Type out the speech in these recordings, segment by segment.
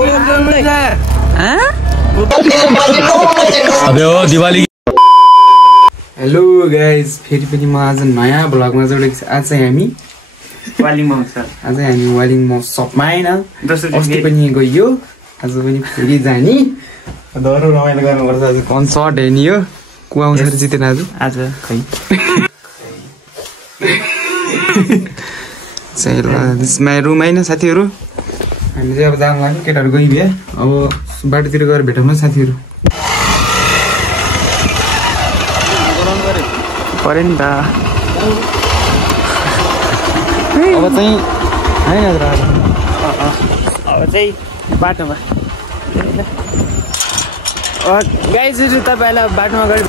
अबे ओ Diwali. Hello guys, फेरि पनि म आज नयाँ भ्लगमा जोडेको छु। आज चाहिँ हामी वालिङ महोत्सव महोत्सवमा होइन, अस्ति पनि गयो, आज पनि फेरि जाने। दह्रो रमाइलो गर्नुपर्छ। आज कन्सर्ट हेर्ने हो। को आउँछ जितेन आज खै माई रुम होइन साथीहरू। हामी चाहिँ अब जानु लाग्यो, केटाहरू गइभ्यो। अब बाटोतिर गएर भेटौँ न साथीहरू। पऱ्यो नि त। अब चाहिँ होइन अब चाहिँ बाटोमा गाइजहरू तपाईँलाई बाटोमा गएर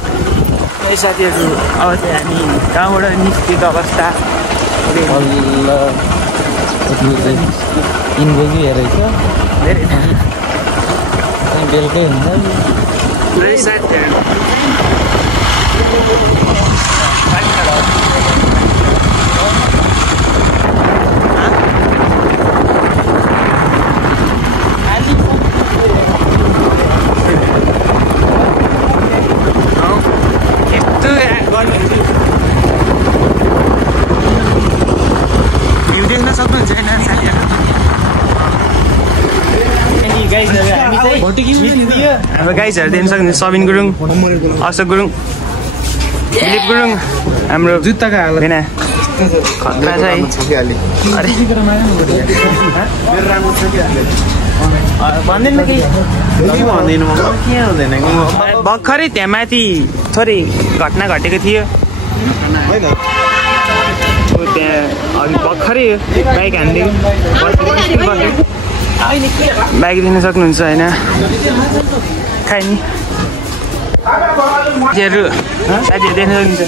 साथीहरू अब चाहिँ हामी गाउँबाट निस्किएको अवस्था 3 बजी हेरेको धेरै बेलुकै हुन्छ। हाम्रो गाइजहरू देख्न सक्नुहुन्छ। सबिन गुरुङ, अशोक गुरुङ, दिलीप गुरुङ, हाम्रो जुत्ताको हालत खतरा छ है। भन्दैन केही भर्खरै त्यहाँ माथि थोरै घटना घटेको थियो। त्यहाँ अघि भर्खरै बाइक हानिदिएको, बाइक दिन सक्नुहुन्छ होइन। खाइ नि साथीहरू देख्न सक्नुहुन्छ।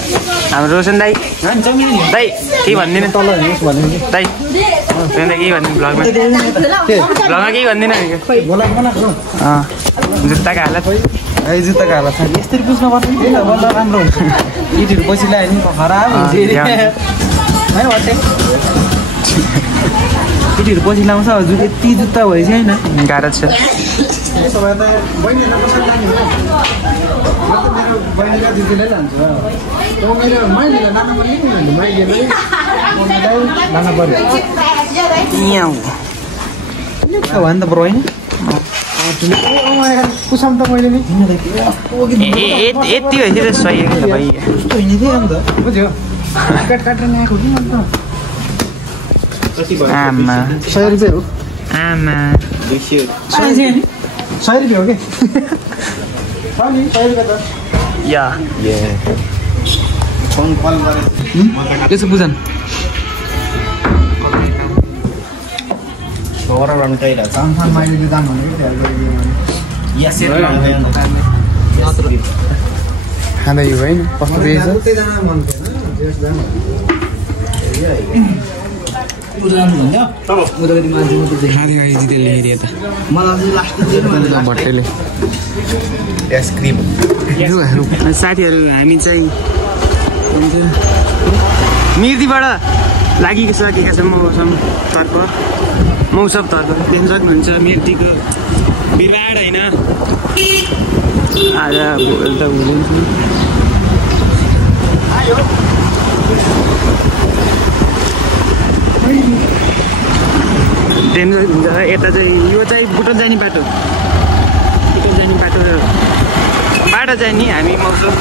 हाम्रो रोशन दाई केही भन्दिनँ दाई, केही भन्दिनँ भ्लगमा केही भन्दिनँ। जुत्ताको हालत यस्तरी बुझ्नु पर्छ नि, बल्ल राम्रो हुन्छ। इटहरू पछि ल्यायो नि खराब हुन्छ। केटीहरू पछि लाउँछ। यति जुत्ता भएछ होइन, गाह्रो छ। भन् त ब्रो होइन कुसम त मैले यति भएपछि त सही हो भाइ। हिँड्ने थिएँ अन्त बुझ्यो। काटेर आएको कि अन्त आमा 100 रुपियाँ हो। आमा 100 रुपियाँ हो कि 100 रुपियाँ त या त्यसो बुझन खाँदै हो होइन। कस्तो रहेछ भट्टेले साथीहरू। हामी चाहिँ मिर्तीबाट लागिसकेका छौँ मौसमतर्फ देख्न सक्नुहुन्छ। मिर्तीको बिरबाड होइन, आज एउटा हुँदैन। यता चाहिँ यो चाहिँ बुटन जाने बाटो चाहिँ नि हामी मौसम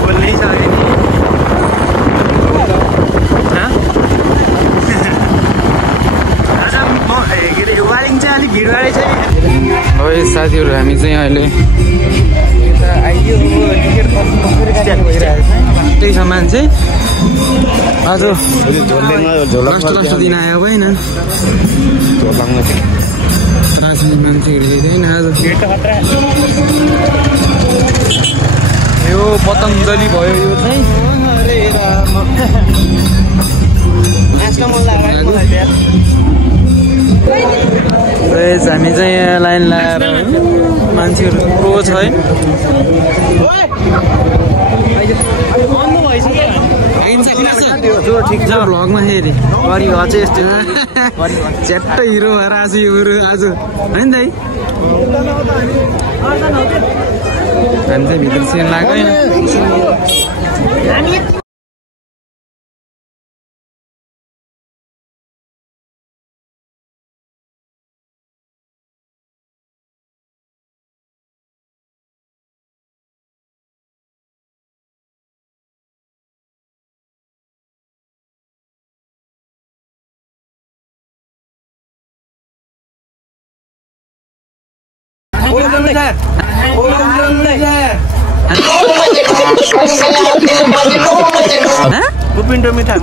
बोल्नै सक्यो नि। वालिङ चाहिँ अलिक भिडभाडै छ। है साथीहरू, हामी चाहिँ अहिले त्यही सामान चाहिँ आज लास्ट दिन आयो होइन। मान्छेहरू छैन आज। यो पतञ्जली भयो। यो चाहिँ हामी चाहिँ यहाँ लाइन लगाएर मान्छेहरू पुरो छ है। सकिन्छ ठिक छ भ्लगमा हेरे गरी अझै यस्तो च्याट्ट हिरो भएर आज यो आज होइन दाइ हामी चाहिँ भित्र सेन लाग्दैन पिण्ड मिठाई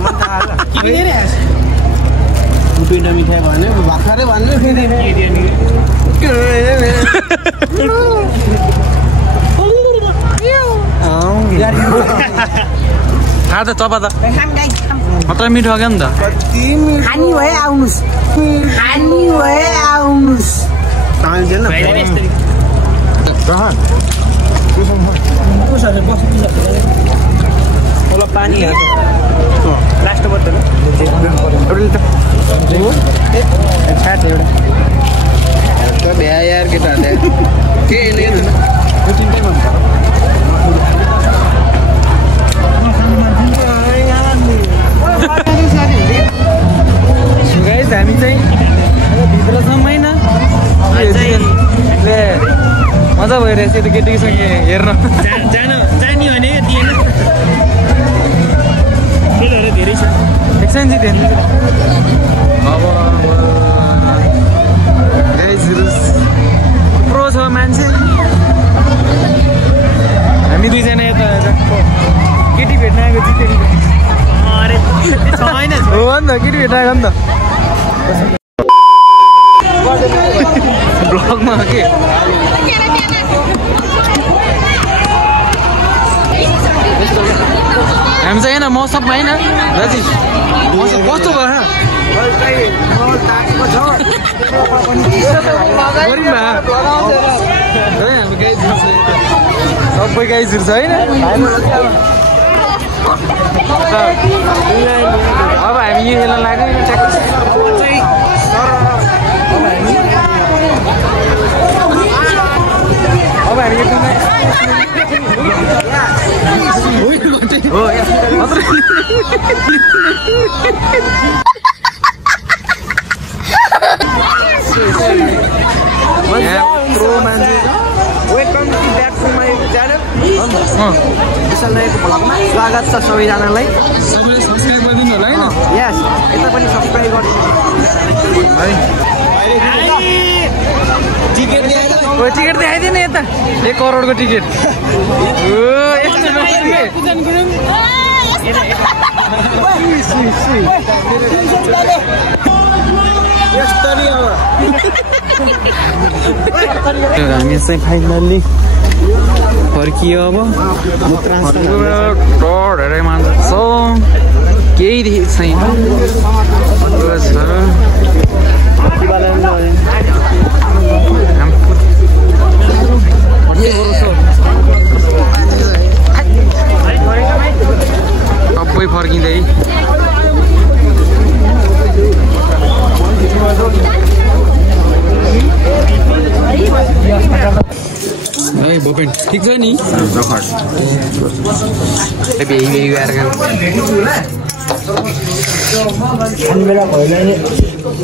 पिण्ड मिठाई भन्ने भर्खरै भन्ने थाहा छ चपा त मात्रै मिठो क्या नि त खानी भए आउनुस् पानी लास्ट बोतल यार केटाहरूले के हामी चाहिँ भित्रसम्म होइन मजा भइरहेछ त्यो केटीसँग हेर्न जाने भने धेरै छ एकछिन चाहिँ अब थुप्रो छ मान्छे हामी दुईजना यता केटी भेट्न आएको जितेको छैन हो नि त केटी भेट्न आएको नि त ब्लगमा के हामी चाहिँ होइन मौसममा होइन दाजु मौसम कस्तो भयो सबै गाइजहरू छ होइन अब हामी यो खेल्न लाग्यो अब हामी स्वागत छ सबैजनालाई सबैले सब्सक्राइब गरिदिनु होला होइन यस यता पनि सब्सक्राइब गर्नु टिकट देखाइदिनु यता 1 करोडको टिकट हामी चाहिँ फाइनल्ली फर्कियो अब धेरै मान्छे छ केही देखेको छैन सबै फर्किँदै है भोपेन ठिक छ नि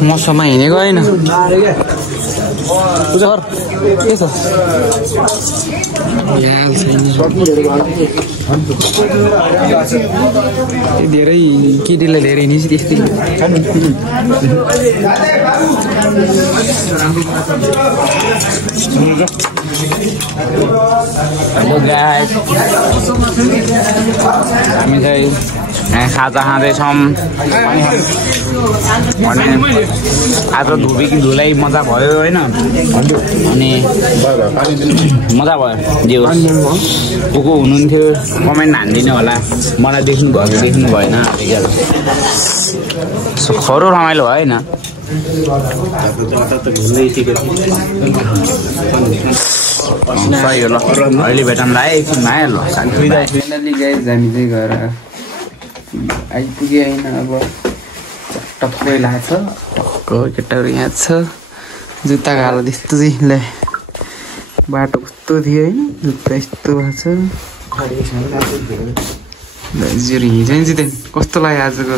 मौसममा हिँडेको होइन के छ धेरै केटीलाई धेरै नि त्यस्तै हेलो गाइस हामी चाहिँ खाजा खाँदैछौँ अनि आज धुलाई मजा भयो होइन अनि मजा भयो जे होस् को हुनुहुन्थ्यो कमेन्ट हानिदिनु होला मलाई देख्नु भएन खरो रमाइलो भयो होइन सही हो ल अहिले भेटौँला है एकछिन आइहाल्नु फाइनल्ली गाइस हामी चाहिँ गएर आइपुगे होइन अब टक्कै लाग्छ टक्क केटाहरू यहाँ छ जुत्ता गालो त्यस्तो चाहिँ ल्याए बाटो कस्तो थियो होइन जुत्ता यस्तो भएको छ जिरो हिँड्छ नि जितेन कस्तो लाग्यो आजको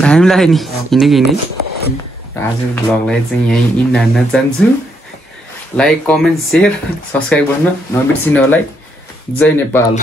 टाइम लाग्यो नि हिँडेको हिँडे आजको भ्लगलाई चाहिँ यहीँ इन्ड हान्न चाहन्छु लाइक कमेन्ट सेयर सब्सक्राइब गर्न नबिर्सिनु होला है जय नेपाल।